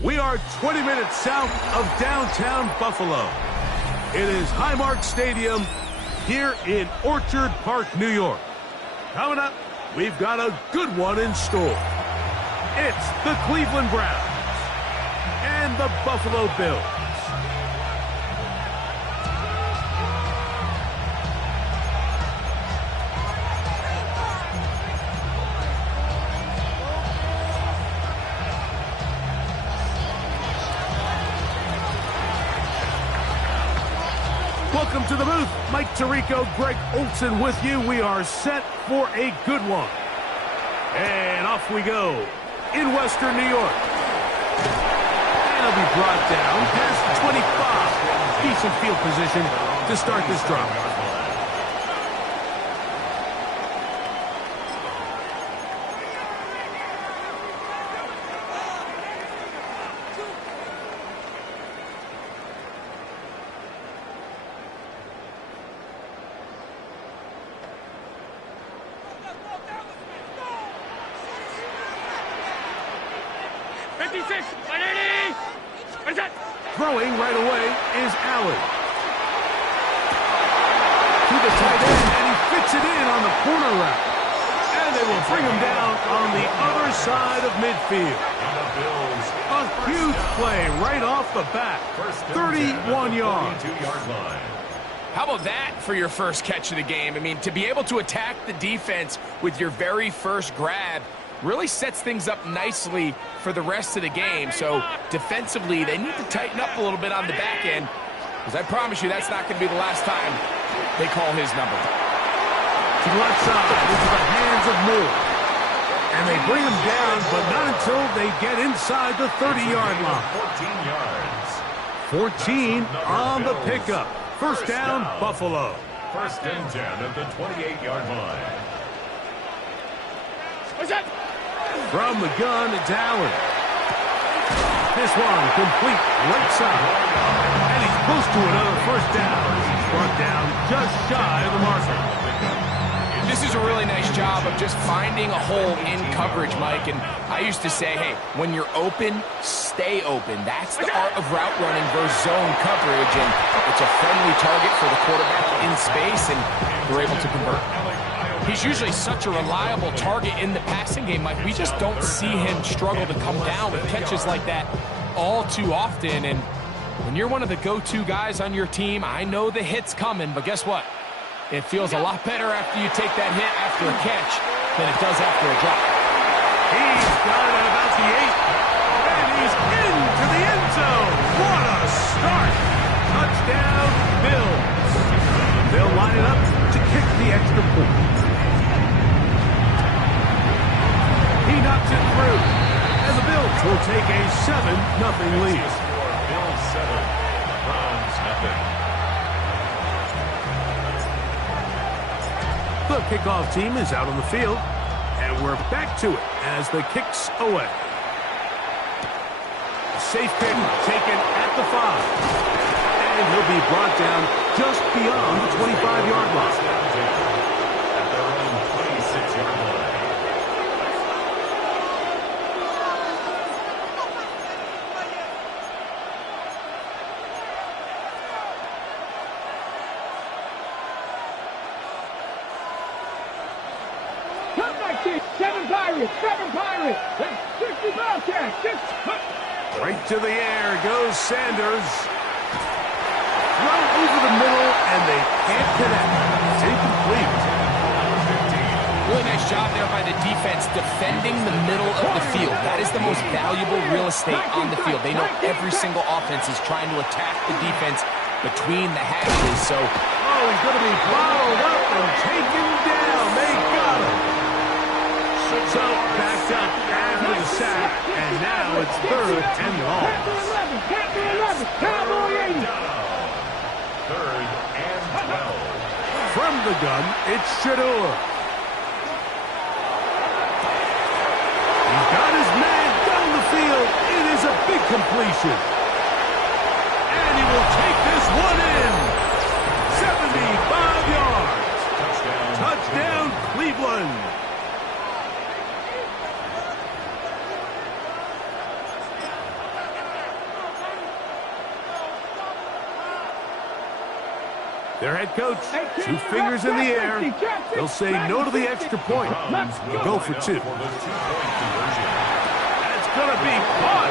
We are 20 minutes south of downtown Buffalo. It is Highmark Stadium here in Orchard Park, New York. Coming up, we've got a good one in store. It's the Cleveland Browns and the Buffalo Bills. Welcome to the booth. Mike Tirico, Greg Olson with you. We are set for a good one. And off we go in Western New York. And it'll be brought down past the 25. Decent field position to start this drive. Throwing right away is Allen. To the tight end, and he fits it in on the corner route. And they will bring him down on the other side of midfield. A huge play right off the bat. 31 yards. How about that for your first catch of the game? I mean, to be able to attack the defense with your very first grab really sets things up nicely for the rest of the game. So defensively, they need to tighten up a little bit on the back end, because I promise you that's not going to be the last time they call his number. To the left side, into the hands of Moore. And they bring him down, but not until they get inside the 30-yard line. 14 on the pickup. First down, Buffalo. First and 10 at the 28-yard line. What's that? From the gun, it's Allen. This one complete right side. And he's close to another first down. He's brought down just shy of the marker. This is a really nice job of just finding a hole in coverage, Mike. And I used to say, hey, when you're open, stay open. That's the art of route running versus zone coverage. And it's a friendly target for the quarterback in space, and they're able to convert. He's usually such a reliable target in the passing game, Mike. We just don't see him struggle to come down with catches like that all too often. And when you're one of the go-to guys on your team, I know the hit's coming, but guess what? It feels a lot better after you take that hit after a catch than it does after a drop. He's got it at about the 8. And he's into the end zone. What a start. Touchdown, Bills. They'll line it up to kick the extra point. He knocks it through. And the Bills will take a 7-0 lead. Bills 7, Browns nothing. The kickoff team is out on the field, and we're back to it as the kick's away. A safe kick taken at the 5. And he'll be brought down just beyond the 25-yard line. At their own 26-yard line. Seven Pirates! That's 60 Bobcats! Right to the air goes Sanders. Thrown over the middle, and they can't connect. It's incomplete. Really nice job there by the defense defending the middle of the field. That is the most valuable real estate on the field. They know every single offense is trying to attack the defense between the hashes. So, he's going to be bottled up and taken down. They got him. So, backed up after the sack, and now it's 3rd and long. Third and 12. From the gun, it's Shador. He's got his man down the field. It is a big completion. And he will take this one in. 75 yards. Touchdown, Cleveland. Their head coach, 2 fingers in the air. They'll say no to the extra point. You go for 2. That's going to be caught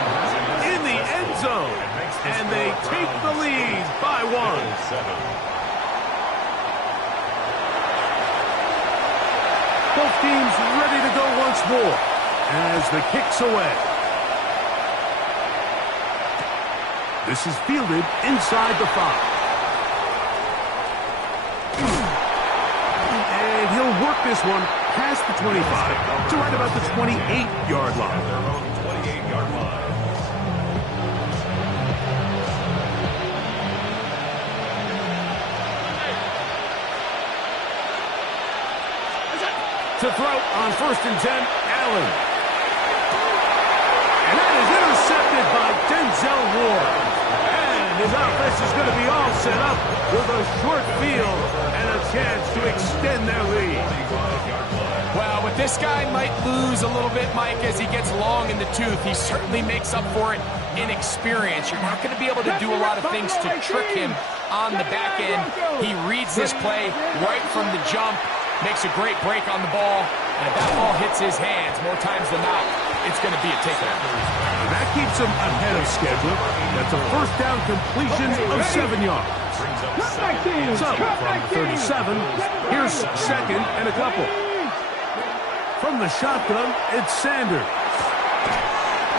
in the end zone. And they take the lead by 1. Both teams ready to go once more as the kick's away. This is fielded inside the 5. And he'll work this one past the 25 to right about the 28-yard line. Their own 28-yard line. To throw on 1st and 10, Allen. And that is intercepted by Denzel Ward. And his offense is going to be all set up with a short field and a chance to extend their lead. Well, but this guy might lose a little bit, Mike, as he gets long in the tooth. He certainly makes up for it in experience. You're not going to be able to do a lot of things to trick him on the back end. He reads this play right from the jump, makes a great break on the ball, and if that ball hits his hands more times than not, it's going to be a takedown. That keeps him ahead of schedule. That's a 1st down completion of 7 yards. So, from 37, here's 2nd and a couple. From the shotgun, it's Sanders.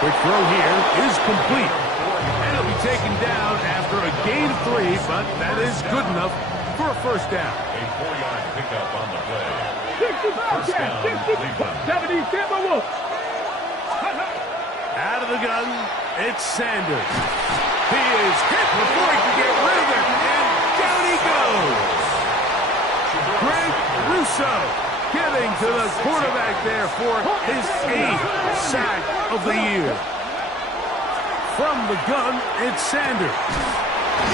Quick throw here is complete. And it'll be taken down after a gain of 3, but that is good enough for a 1st down. A 4-yard pickup on the play. 60 Bobcats, 60, 70 Timberwolves. Out of the gun, it's Sanders. He is hit before he can get rid of it, and down he goes. Greg Russo getting to the quarterback there for his 8th sack of the year. From the gun, it's Sanders.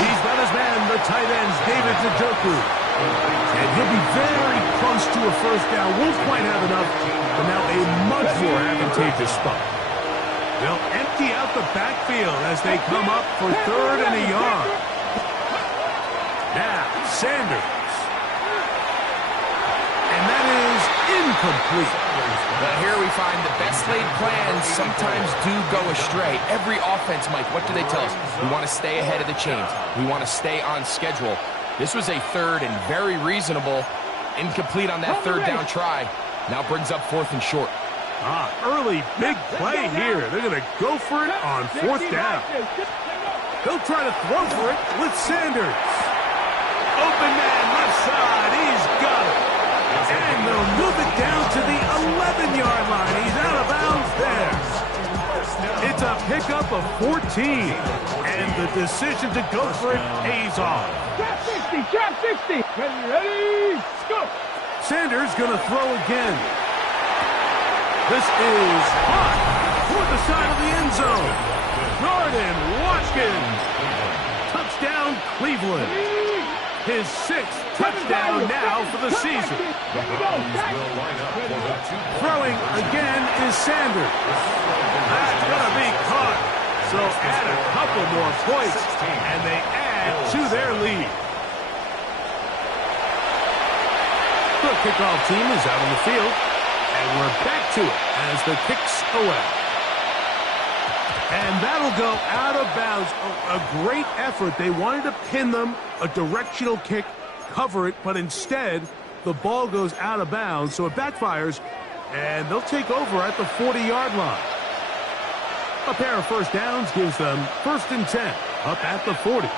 He's got his man, the tight ends, David Njoku. And he'll be very close to a 1st down. Won't quite have enough, but now a much more advantageous spot. They'll empty out the backfield as they come up for 3rd and a yard. Now, Sanders. And that is incomplete. Well, here we find the best laid plans sometimes do go astray. Every offense, Mike, what do they tell us? We want to stay ahead of the chains. We want to stay on schedule. This was a 3rd and very reasonable. Incomplete on that 3rd down try. Now brings up 4th and short. Early big play here. They're going to go for it on 4th down. They'll try to throw for it with Sanders. Open man left side. He's got it. And they'll move it down to the 11-yard line. He's out of bounds there. It's a pickup of 14. And the decision to go for it pays off. Trap 60. Ready, go. Sanders going to throw again. This is hot toward the side of the end zone. Jordan Watkins. Touchdown, Cleveland. His 6th touchdown now for the season. Throwing again is Sanders. That's going to be caught. So add a couple more points, and they add to their lead. The kickoff team is out on the field, and we're back to it as the kick's away. And that'll go out of bounds. A great effort. They wanted to pin them, a directional kick, cover it, but instead the ball goes out of bounds, so it backfires, and they'll take over at the 40-yard line. A pair of 1st downs gives them 1st and 10, up at the 40.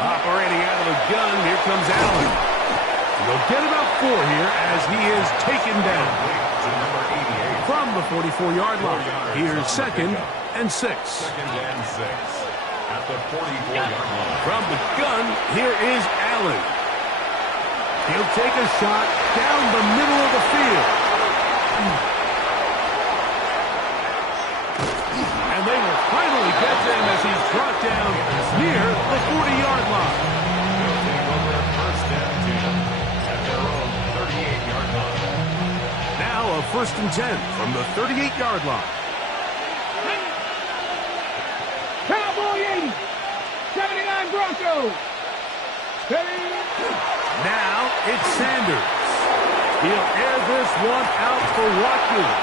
Operating out of the gun, here comes Allen. They'll get about 4 here as he is taken down. From the 44-yard line, here's 2nd and 6. 2nd and 6 at the 44-yard line. From the gun, here is Allen. He'll take a shot down the middle of the field. And they will finally get them as he's brought down near the 40-yard line. They'll take over a 1st and 10 at their own 38-yard line. Now a 1st and 10 from the 38-yard line. Cowboy 80. 79 go. Ready? Now it's Sanders. He'll air this one out for Watkins.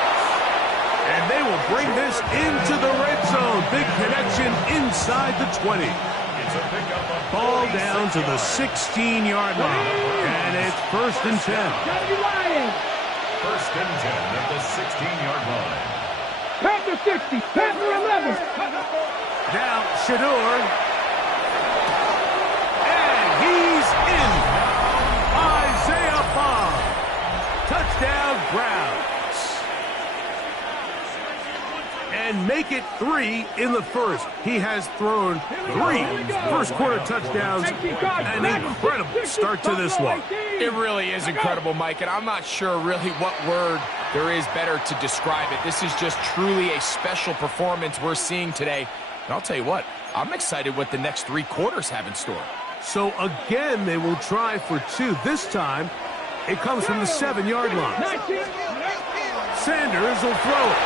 And they will bring this into the red zone. Big connection inside the 20. Ball down to the 16-yard line. And it's 1st and 10. Gotta be lying. 1st and 10 at the 16-yard line. Panther 60. Panther 11. Now Shador. And he's in. Isaiah Bond. Touchdown Browns. And make it 3 in the first. He has thrown 3 first-quarter touchdowns. An incredible start to this one. It really is incredible, Mike, and I'm not sure really what word there is better to describe it. This is just truly a special performance we're seeing today. And I'll tell you what, I'm excited what the next 3 quarters have in store. So again, they will try for 2. This time, it comes from the 7-yard line. Sanders will throw it.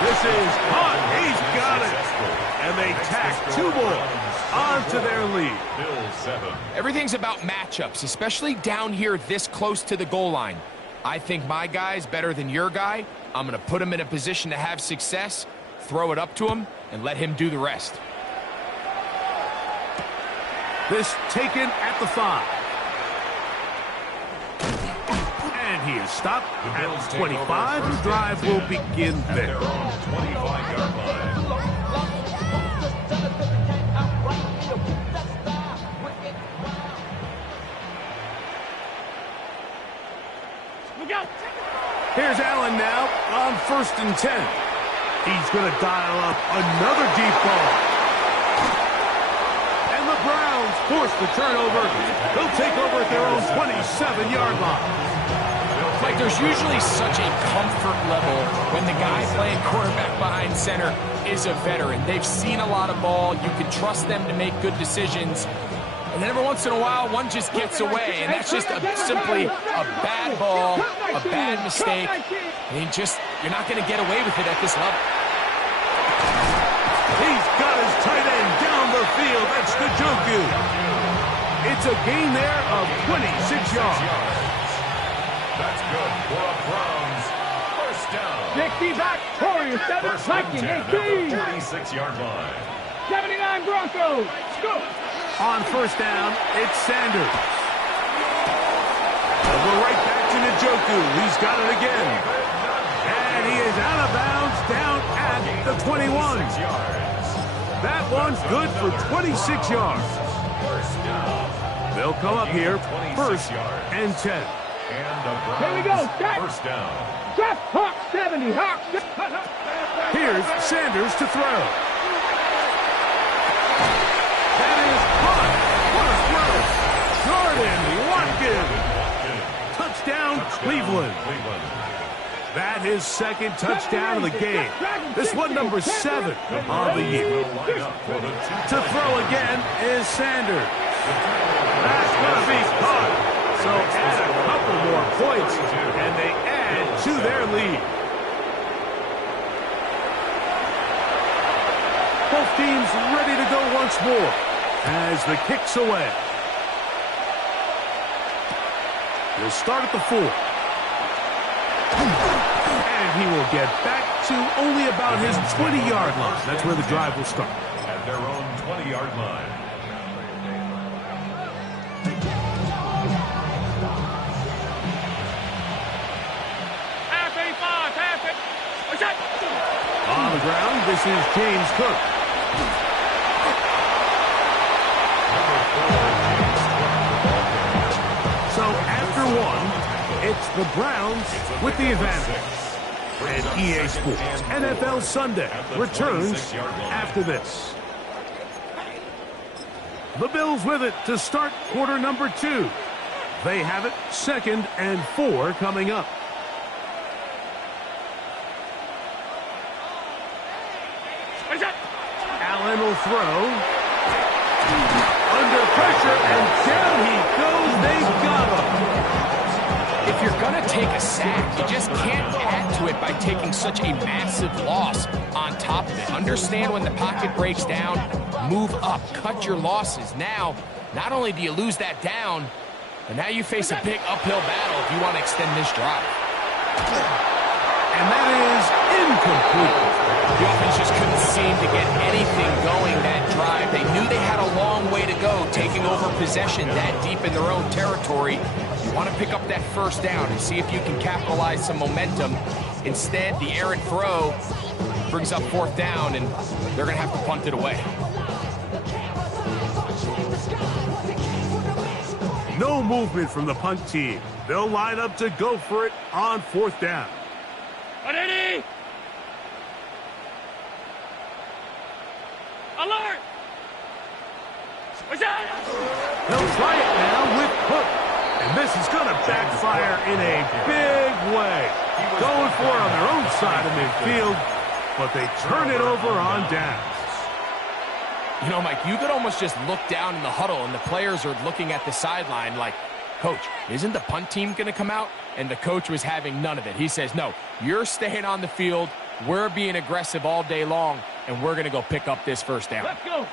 This is hot. He's got it. And they tack 2 more onto their lead. Everything's about matchups, especially down here this close to the goal line. I think my guy's better than your guy. I'm going to put him in a position to have success, throw it up to him, and let him do the rest. This taken at the 5. And he is stopped at 25. The drive will begin there. 25-yard line. Here's Allen now on 1st and 10. He's going to dial up another deep ball. And the Browns force the turnover. They'll take over at their own 27-yard line. Like, there's usually such a comfort level when the guy playing quarterback behind center is a veteran. They've seen a lot of ball. You can trust them to make good decisions. And then every once in a while, one just gets away, and that's just simply a bad ball, a bad mistake. And you're not going to get away with it at this level. He's got his tight end down the field. That's Njoku. It's a gain there of 26 yards. That's good for a Browns first down. 60 back, Warriors 7, Vikings 18. 36-yard line. 79 Broncos. Go. On 1st down, it's Sanders. They'll go right back to Njoku. He's got it again. And he is out of bounds down at the 21. That one's good for 26 yards. They'll come up here, 1st and 10. Here we go. First down. Jeff Hawk 70. Hawk. Here's Sanders to throw. That is caught. What a throw. Jordan Watkins. Touchdown, Cleveland. That is 2nd touchdown of the game. This one number 7 of the year. To throw again is Sanders. That's going to be caught. So add a couple more points, and they add to their lead. Both teams ready to go once more as the kick's away. He'll start at the 4. And he will get back to only about his 20-yard line. That's where the drive will start. At their own 20-yard line. On the ground, this is James Cook. So after 1, it's the Browns with the advantage. And EA Sports NFL Sunday returns after this. The Bills with it to start quarter number 2. They have it 2nd and 4 coming up. Allen will throw. Under pressure, and down he goes. They got him. If you're going to take a sack, you just can't add to it by taking such a massive loss on top of it. Understand when the pocket breaks down, move up, cut your losses. Now, not only do you lose that down, but now you face a big uphill battle if you want to extend this drive. And that is incomplete. The offense just couldn't seem to get anything going that drive. They knew they had a long way to go, taking over possession that deep in their own territory. You want to pick up that first down and see if you can capitalize some momentum. Instead, the errant throw brings up fourth down, and they're going to have to punt it away. No movement from the punt team. They'll line up to go for it on fourth down. Ready? Alert! They'll try it now with Cook. And this is going to backfire in a big way. Going for it on their own side of midfield, but they turn it over on downs. You know, Mike, you could almost just look down in the huddle, and the players are looking at the sideline like, Coach, isn't the punt team going to come out? And the coach was having none of it. He says, no, you're staying on the field. We're being aggressive all day long, and we're going to go pick up this first down. Let's go.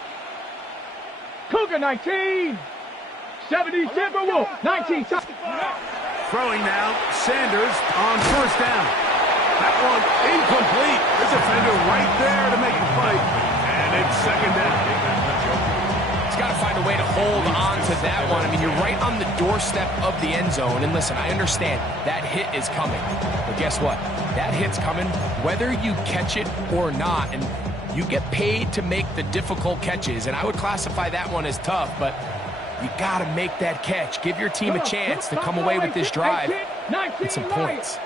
Cougar 19. 70 Timberwolf. 19. Throwing now, Sanders on first down. That one incomplete. The defender right there to make the fight. And it's second down. He's got to find a way to hold on to that one. I mean, you're right on the doorstep of the end zone. And listen, I understand that hit is coming. But guess what? That hit's coming whether you catch it or not. And you get paid to make the difficult catches. And I would classify that one as tough, but you got to make that catch. Give your team a chance to come away with this drive with some points.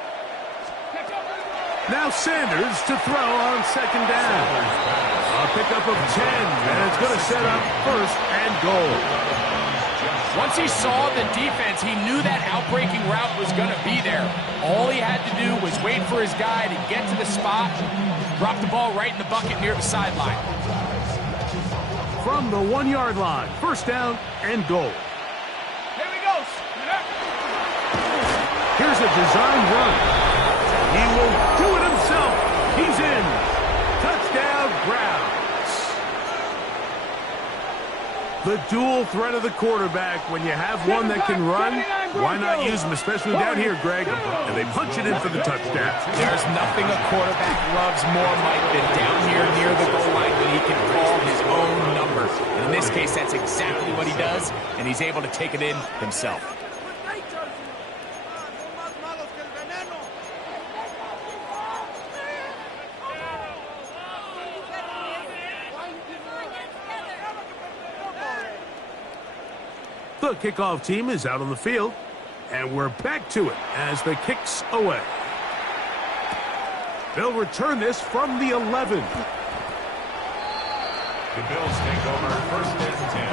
Now Sanders to throw on second down. A pickup of 10, and it's going to set up first and goal. Once he saw the defense, he knew that outbreaking route was going to be there. All he had to do was wait for his guy to get to the spot, drop the ball right in the bucket near the sideline. From the 1 yard line, first down and goal. Here we go. Here's a design run. He will do it himself. He's in. Touchdown, Browns. The dual threat of the quarterback. When you have one that can run, why not use him, especially down here, Greg? And they punch it in for the touchdown. There's nothing a quarterback loves more, Mike, than down here near the goal line when he can call his own number. And in this case, that's exactly what he does, and he's able to take it in himself. The kickoff team is out on the field, and we're back to it as the kick's away. They'll return this from the 11. The Bills take over first and 10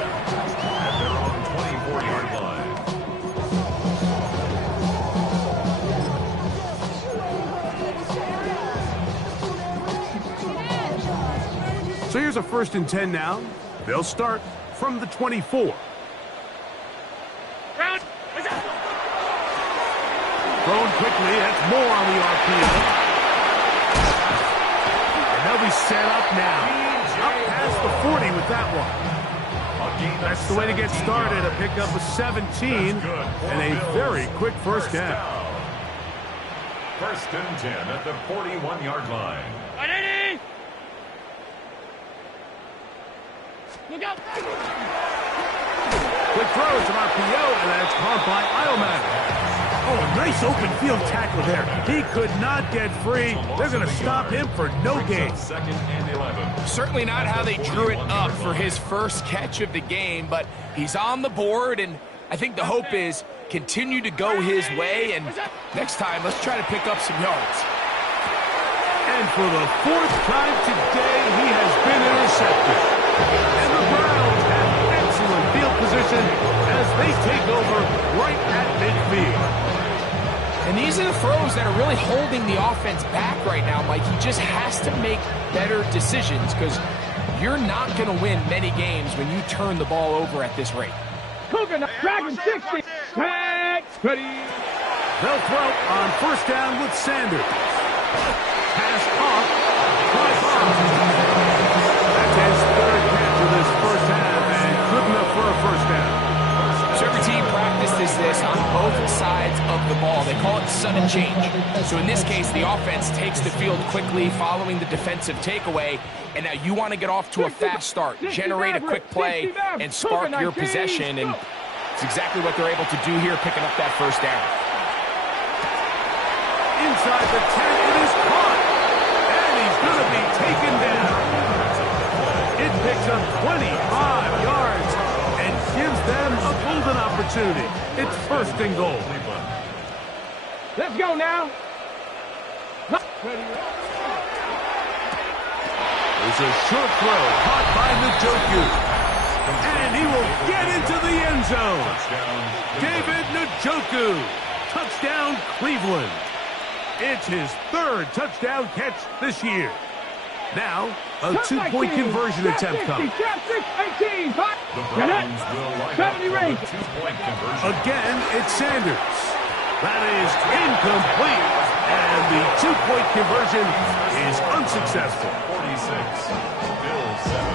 at their own 24-yard line. So here's a first and 10 now. They'll start from the 24. Thrown quickly, that's more on the RPO. And they'll be set up now. Up past the 40 with that one. That's the way to get started. A pickup of 17 and a very quick first down. First and 10 at the 41-yard line. Look out. Quick throw, it's an RPO, and that's caught by Ioman. Oh, a nice open field tackle there. He could not get free. They're going to stop him for no gain. Second and 11. Certainly not how they drew it up for his first catch of the game, but he's on the board, and I think the hope is continue to go his way, and next time, let's try to pick up some yards. And for the fourth time today, he has been intercepted. And the Browns have excellent field position as they take over right at midfield. And these are the throws that are really holding the offense back right now, Mike. He just has to make better decisions because you're not going to win many games when you turn the ball over at this rate. Cougar, Dragon 60. Tag, ready. They'll throw on first down with Sanders. Pass off by Bond. That's his third catch of this first half and good enough for a first down. sudden change. So in this case, the offense takes the field quickly following the defensive takeaway, and now you want to get off to a fast start, generate a quick play, and spark your possession, and it's exactly what they're able to do here, picking up that first down. Inside the 10, it is caught, and he's going to be taken down. It picks up 25 yards and gives them a golden opportunity. It's first and goal. Let's go now. There's a short throw caught by Njoku. And he will get into the end zone. David Njoku. Touchdown, Cleveland. It's his third touchdown catch this year. Now, a two-point conversion attempt comes. The Browns will line up for the 2-point conversion. Again, it's Sanders. That is incomplete. And the two-point conversion is unsuccessful. 46, Bills 7.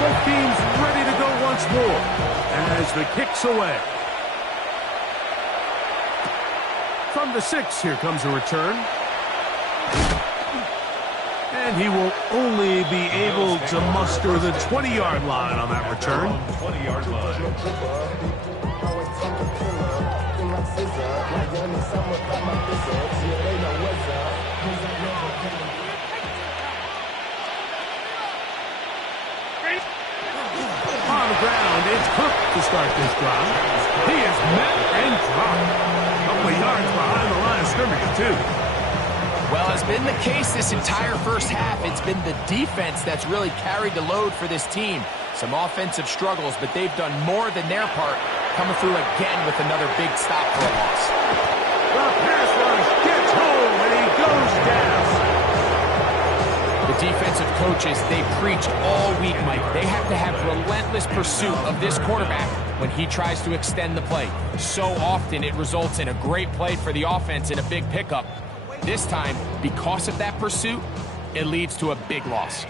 Both teams ready to go once more as the kick's away. From the 6, here comes a return. And he will only be able to muster the 20-yard line on that return. 20-yard line. On the ground, it's Cook to start this drive. He is met and dropped. A couple of yards behind the line of scrimmage, too. Well, as been the case this entire first half, it's been the defense that's really carried the load for this team. Some offensive struggles, but they've done more than their part, coming through again with another big stop for a loss. The pass rush gets home, and he goes down. The defensive coaches, they preach all week, Mike. They have to have relentless pursuit of this quarterback when he tries to extend the play. So often it results in a great play for the offense and a big pickup. This time, because of that pursuit, it leads to a big loss.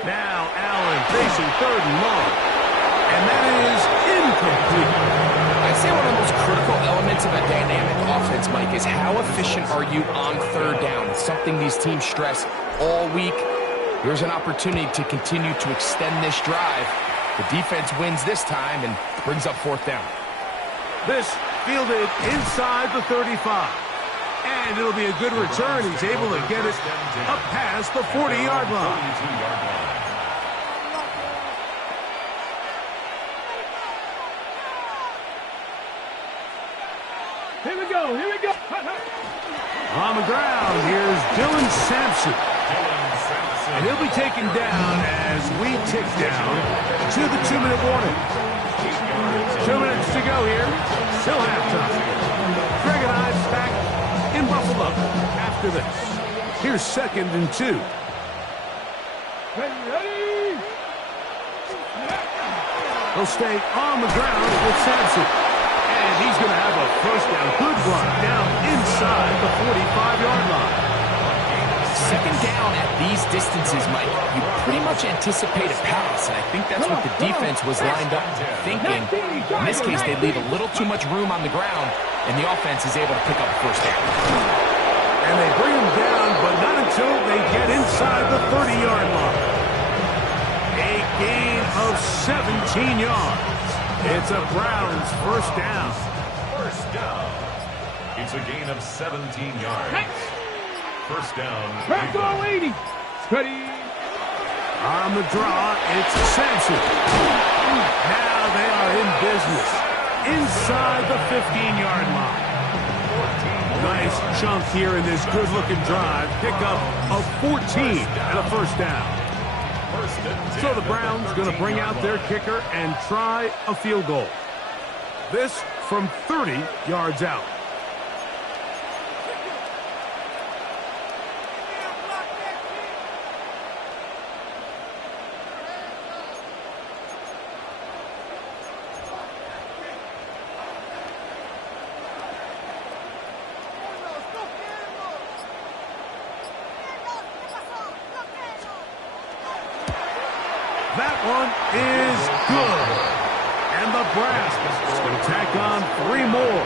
Now Allen facing third and long. And that is incomplete. I'd say one of the most critical elements of a dynamic offense, Mike, is how efficient are you on third down? It's something these teams stress all week. Here's an opportunity to continue to extend this drive. The defense wins this time and brings up fourth down. This fielded inside the 35. And it'll be a good return. He's able to get it up past the 40-yard line. 42-yard line. Here we go. Here we go. On the ground, here's Dylan Sampson. And he'll be taken down as we tick down to the 2-minute warning. 2 minutes to go here. Still halftime. Greg and I back in Buffalo after this. Here's 2nd and 2. Ready? He'll stay on the ground with Sampson. And he's going to have a first down. Good run down inside the 45-yard line. Second down at these distances, Mike, you pretty much anticipate a pass, and I think that's what the defense was lined up thinking. In this case, they leave a little too much room on the ground, and the offense is able to pick up a first down. And they bring him down, but not until they get inside the 30-yard line. A gain of 17 yards. It's a Browns first down. First down. It's a gain of 17 yards. First down. Back to 80. Ready? On the draw, it's Sampson. Now they are in business. Inside the 15-yard line. Nice chunk here in this good-looking drive. Pick up of 14 and a first down. So the Browns going to bring out their kicker and try a field goal. This from 30 yards out. That one is good. grasp. It's going to tack on 3 more,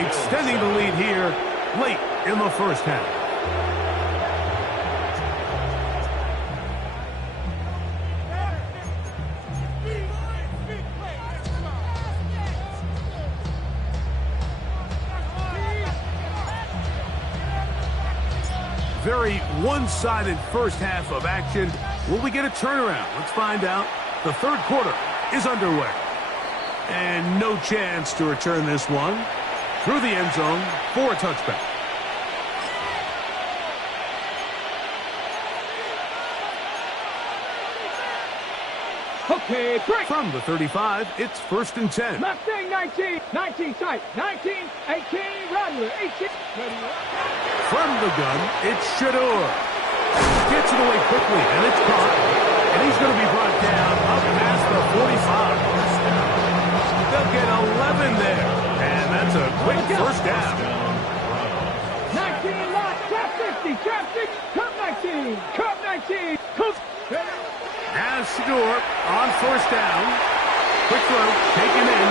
extending the lead here late in the first half. Very one-sided first half of action. Will we get a turnaround? Let's find out. The third quarter is underway. And no chance to return this one through the end zone for a touchback. Okay, break. From the 35, it's 1st and 10. Mustang 19. 19 tight. 19. 18. Rattler. 18. From the gun, it's Shador. Gets it away quickly, and it's caught. And he's going to be brought down up past the 45. They'll get 11 there. And that's a quick first down. 19 lot. Trap 50. Trap 6. Cup 19. Cup 19. Cup. As Shador on first down. Quick throw, taken in.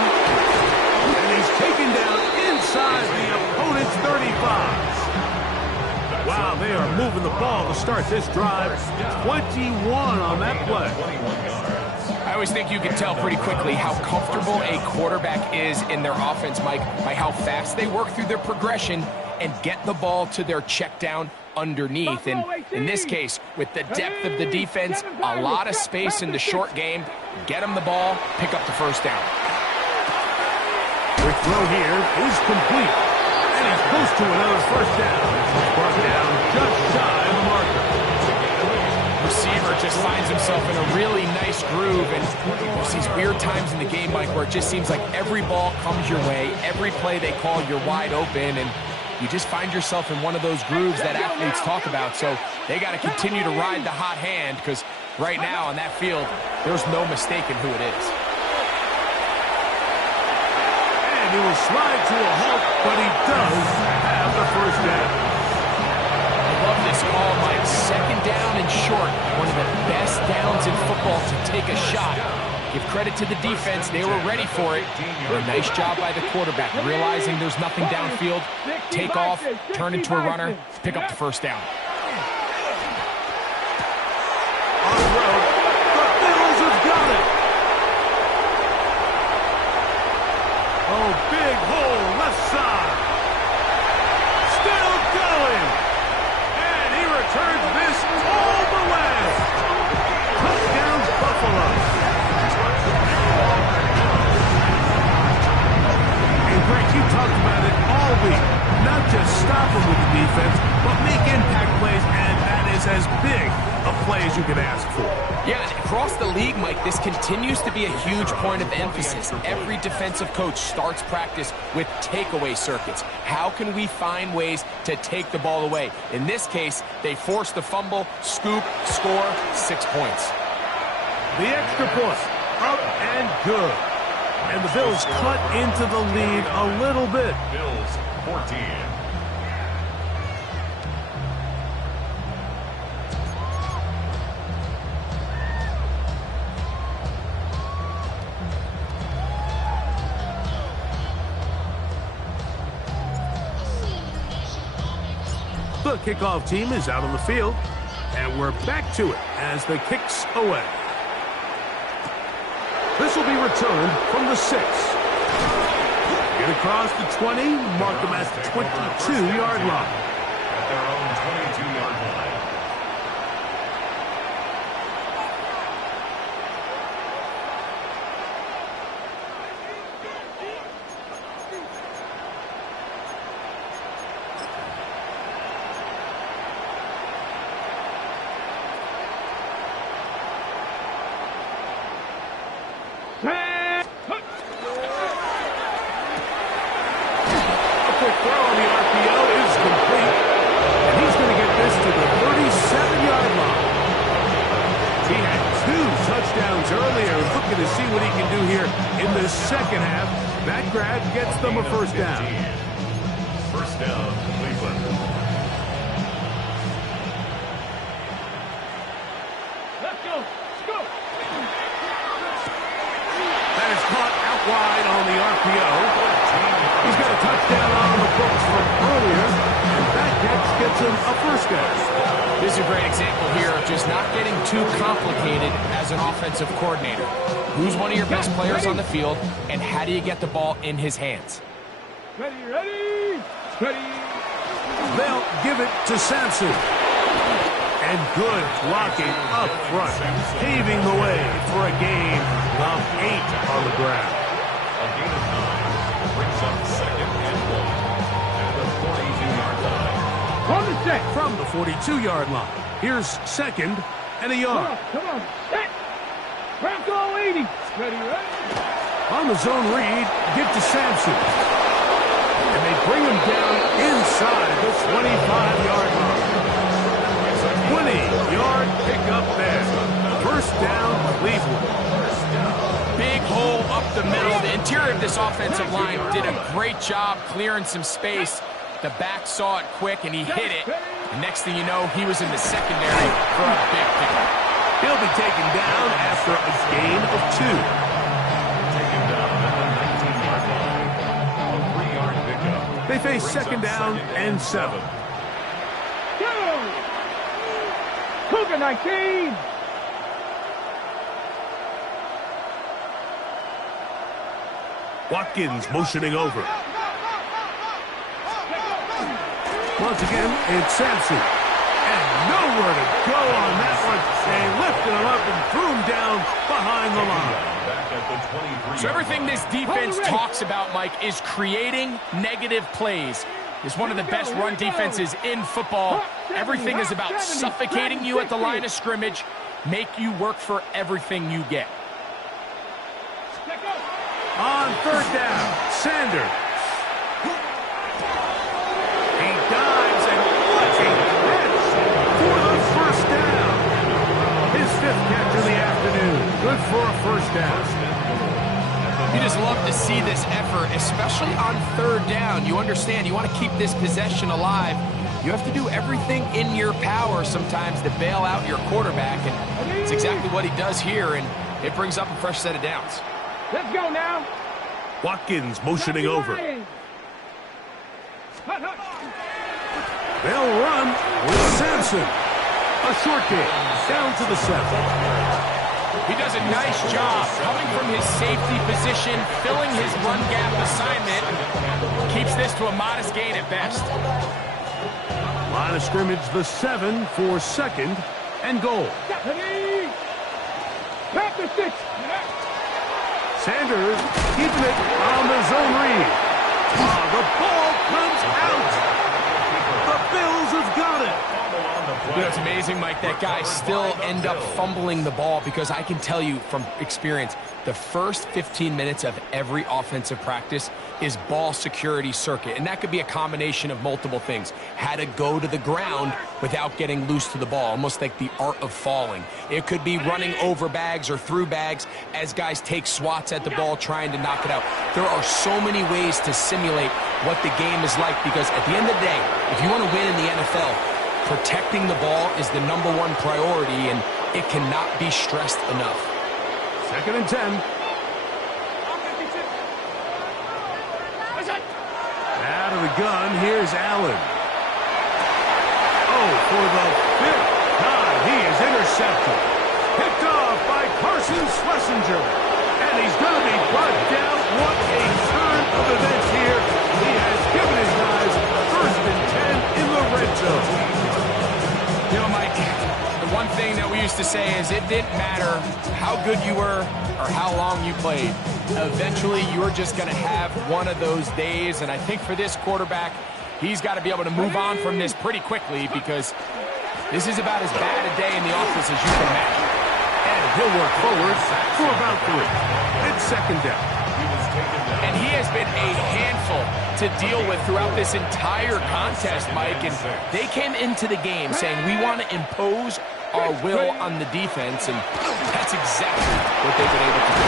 And he's taken down inside the opponent's 35. Wow, they are moving the ball to start this drive. 21 on that play. I always think you can tell pretty quickly how comfortable a quarterback is in their offense, Mike, by how fast they work through their progression and get the ball to their check down underneath. And in this case, with the depth of the defense, a lot of space in the short game, get them the ball, pick up the first down. Quick throw here is complete. And he's close to another first down. Brought down just shy of the marker. Receiver just finds himself in a really nice groove, and there's these weird times in the game, Mike, where it just seems like every ball comes your way, every play they call, you're wide open, and you just find yourself in one of those grooves that athletes talk about. So they got to continue to ride the hot hand, because right now on that field, there's no mistaking who it is. And he will slide to a halt, but he does have the first down. I love this call, Mike. Second down and short. One of the best downs in football to take a shot. Give credit to the defense. They were ready for it. A nice job by the quarterback, realizing there's nothing downfield. Take off, turn into a runner, pick up the first down. On the road, the Bills have got it. Oh, big hole left side. Still going. And he returns this all the way. Touchdowns, Buffalo. And Greg, you talked about it all week. Not just stop them with the defense, but make impact plays, and that is as big a play as you can ask for. Yeah, and across the league, Mike, this continues to be a huge point of emphasis. Every defensive coach starts practice with takeaway circuits. How can we find ways to take the ball away? In this case, they forced the fumble, scoop, score, 6 points. The extra point, up and good. And the Bills cut into the lead a little bit. Bills 14. The kickoff team is out on the field, and we're back to it as the kick's away. This will be returned from the 6. Get across the 20, mark them at the 22-yard line. At their own 22-yard line. To see what he can do here in the second half. That grab gets them a first down. First down, Cleveland. Let's go. Let's go. That is caught out wide. gets him a first down. This is a great example here of just not getting too complicated as an offensive coordinator. Who's one of your best players on the field, and how do you get the ball in his hands? Ready, ready, ready. They'll give it to Sampson. And good blocking up front, paving the way for a gain of 8 on the ground. A gain of 9 brings up second and 1 at the 42-yard line. On the set. From the 42-yard line, here's second and a yard. Come on, set. Bronco 80. Ready, ready. On the zone read, give to Sampson. And they bring him down inside the 25-yard line. 20-yard pickup there. First down, Cleveland. Big hole up the middle. The interior of this offensive line did a great job clearing some space. The back saw it quick, and he hit it. And next thing you know, he was in the secondary for a big pickup. He'll be taken down after a gain of 2. Taken down at the 19-yard line. A 3-yard pickup. They face second down and 7. Go. Kobk 19. Watkins motioning over. Once again, it's Sampson. And nowhere to go on that one. They lifted him up and threw him down behind the line. Back at the 23. So everything this defense talks about, Mike, is creating negative plays. It's one of the best run defenses in football. Everything is about suffocating you at the line of scrimmage, make you work for everything you get. On third down, Sanders. He dives, and what a catch for the first down. His 5th catch of the afternoon. Good for a first down. You just love to see this effort, especially on third down. You understand, you want to keep this possession alive. You have to do everything in your power sometimes to bail out your quarterback, and it's exactly what he does here, and it brings up a fresh set of downs. Let's go now. Watkins motioning over. They'll run with Sampson. A short game, down to the 7. He does a nice job coming from his safety position, filling his run gap assignment. Keeps this to a modest gain at best. Line of scrimmage, the 7 for second and goal. Sanders keeping it on the zone read. The ball comes out. The Bills have got it. You know, it's amazing, Mike, that guys still end up fumbling the ball, because I can tell you from experience, the first 15 minutes of every offensive practice is ball security circuit. And that could be a combination of multiple things. How to go to the ground without getting loose to the ball, almost like the art of falling. It could be running over bags or through bags as guys take swats at the ball trying to knock it out. There are so many ways to simulate what the game is like, because at the end of the day, if you want to win in the NFL, protecting the ball is the #1 priority, and it cannot be stressed enough. Second and 10. Out of the gun, here's Allen. Oh, for the 5th time, he is intercepted. Picked off by Carson Schlesinger. And he's going to be brought down. What a turn of events here. He has given his guys 1st and 10 in the red zone. You know, Mike, the one thing that we used to say is it didn't matter how good you were or how long you played. Eventually, you're just going to have one of those days, and I think for this quarterback, he's got to be able to move on from this pretty quickly, because this is about as bad a day in the office as you can imagine. And he'll work forward for about 3. It's second down. And he has been a handful to deal with throughout this entire contest, Mike. And they came into the game saying, we want to impose our will on the defense, and that's exactly what they've been able to do.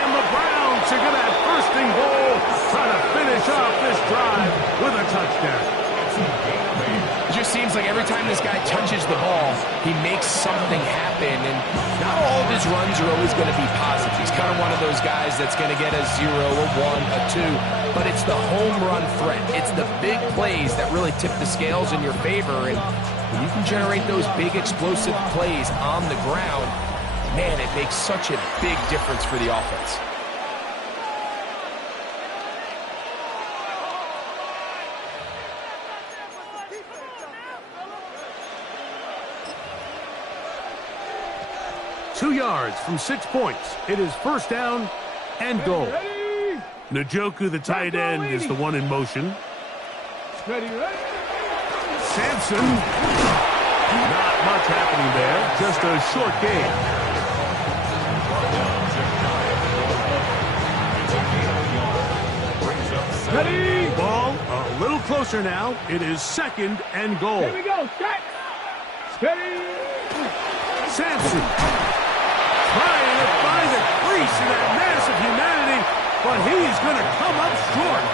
And the Browns are going to have 1st and goal, trying to finish off this drive with a touchdown. Just seems like every time this guy touches the ball, he makes something happen. And not all of his runs are always going to be positive. He's kind of one of those guys that's going to get a 0, a 1, a 2. But it's the home run threat. It's the big plays that really tip the scales in your favor. And when you can generate those big explosive plays on the ground, man, it makes such a big difference for the offense. Two yards from 6 points. It is first down and goal. Njoku, the tight end, is the one in motion. Sampson. Not much happening there. Just a short game. Ball a little closer now. It is second and goal. Here we go. Set. Steady. Sampson. Trying to find the crease in that mass of humanity, but he's going to come up short.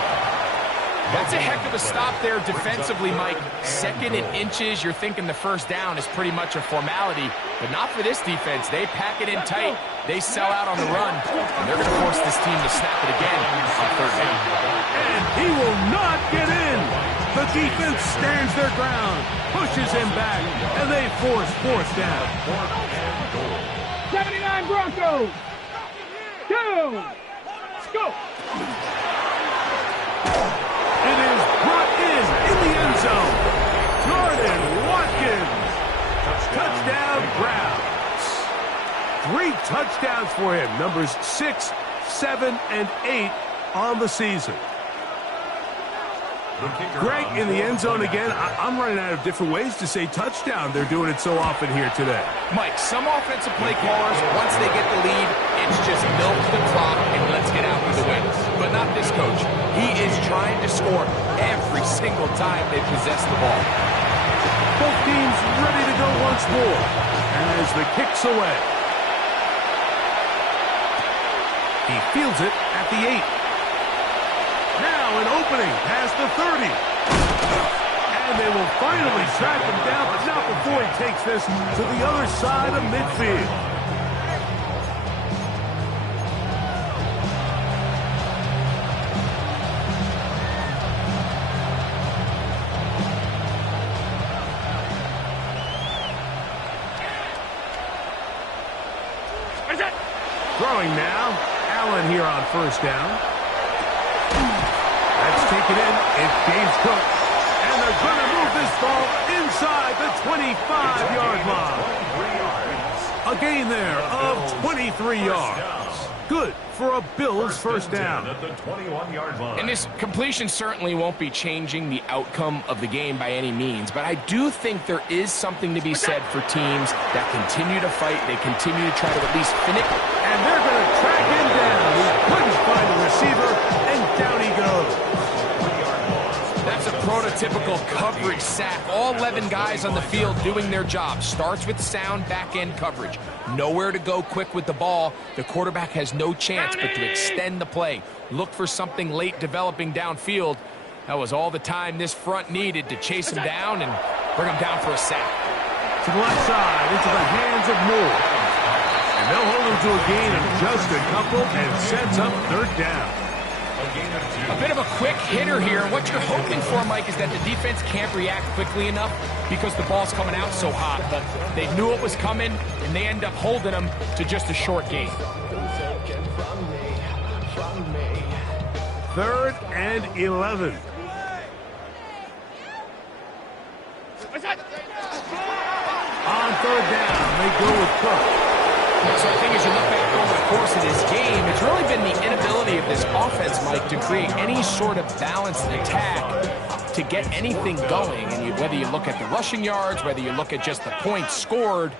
That's a heck of a stop there defensively, Mike. Second and inches, you're thinking the first down is pretty much a formality, but not for this defense. They pack it in tight. They sell out on the run, and they're going to force this team to snap it again on third down. And he will not get in. The defense stands their ground, pushes him back, and they force fourth down. 79 Broncos. Go. Let's go. It is brought in the end zone. Jordan Watkins. Touchdown Browns. 3 touchdowns for him. Numbers 6, 7, and 8 on the season. Greg, in the end zone again. I'm running out of different ways to say touchdown. They're doing it so often here today. Mike, some offensive play callers, once they get the lead, it's just milk the clock and let's get out with the win. But not this coach. He is trying to score every single time they possess the ball. Both teams ready to go once more. As the kick's away. He fields it at the 8. Now an opening past the 30. And they will finally track him down, but not before he takes this to the other side of midfield. Throwing now. Allen here on first down. That's taken in. It's James Cook. And they're going to move this ball inside the 25-yard line. A gain there of 23 yards. Good for a Bills first down. And this completion certainly won't be changing the outcome of the game by any means, but I do think there is something to be said for teams that continue to fight. They continue to try to at least finish. And they're going to track him down. He couldn't find a receiver, and down he goes. That's a prototypical coverage sack. All 11 guys on the field doing their job. Starts with sound back-end coverage. Nowhere to go quick with the ball. The quarterback has no chance but to extend the play. Look for something late developing downfield. That was all the time this front needed to chase him down and bring him down for a sack. To the left side, into the hands of Moore. And they'll hold him to a gain of just a couple and sets up third down. A bit of a quick hitter here. What you're hoping for, Mike, is that the defense can't react quickly enough because the ball's coming out so hot. But they knew it was coming, and they end up holding them to just a short gain. Third and 11. On third down, they go with Cook. So I think as you look back over the course of this game, it's really been the inability of this offense, Mike, to create any sort of balanced attack to get anything going. And whether you look at the rushing yards, whether you look at just the points scored,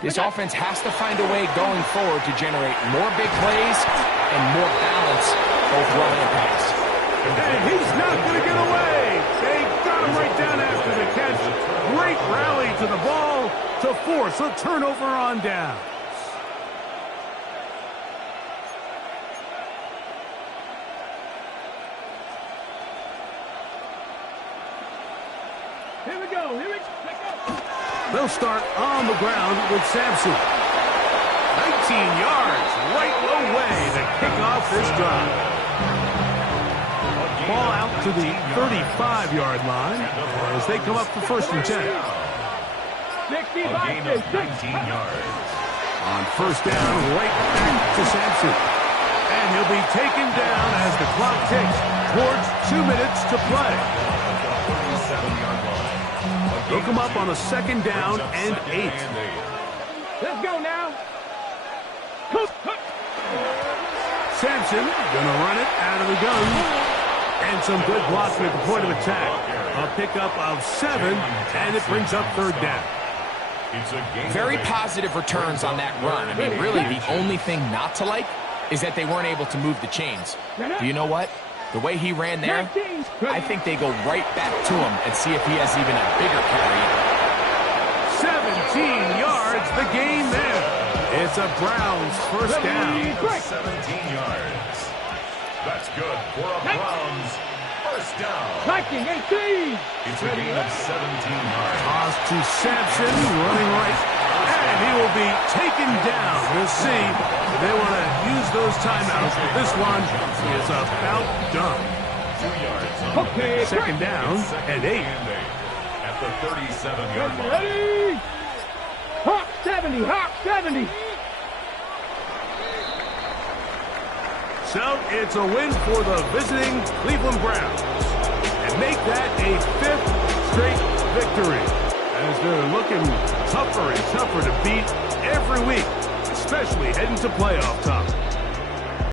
this offense has to find a way going forward to generate more big plays and more balance, both run and pass. And he's not going to get away. They got him right down after the catch. Great rally to the ball to force a turnover on down. Here we go. They'll start on the ground with Sampson. 19 yards right away to kick off this drive. Ball out to the 35-yard line as they come up for 1st and 10. A gain of 19 yards. On 1st down, right back to Sampson. And he'll be taken down as the clock ticks towards 2 minutes to play. They'll come up on a 2nd down and 8. Let's go now. Sampson gonna run it out of the gun. And some good blocking at the point of attack. A pickup of 7, and it brings up 3rd down. Very positive returns on that run. I mean, really, the only thing not to like is that they weren't able to move the chains. Do you know what? The way he ran there, I think they go right back to him and see if he has even a bigger carry. 17 yards, the gain there. It's a Browns 1st down. 17 yards. That's good for a Browns 1st down. Viking 18. It's a gain of 17 yards. Toss to Sampson, running right. And he will be taken down. We'll see. They want to use those timeouts, but this one is about done. 2 yards. Okay, 2nd down and 8. At the 37-yard line. Ready? Hawk 70, Hawk 70. So it's a win for the visiting Cleveland Browns. And make that a 5th straight victory. As they're looking tougher and tougher to beat every week, especially heading to playoff time.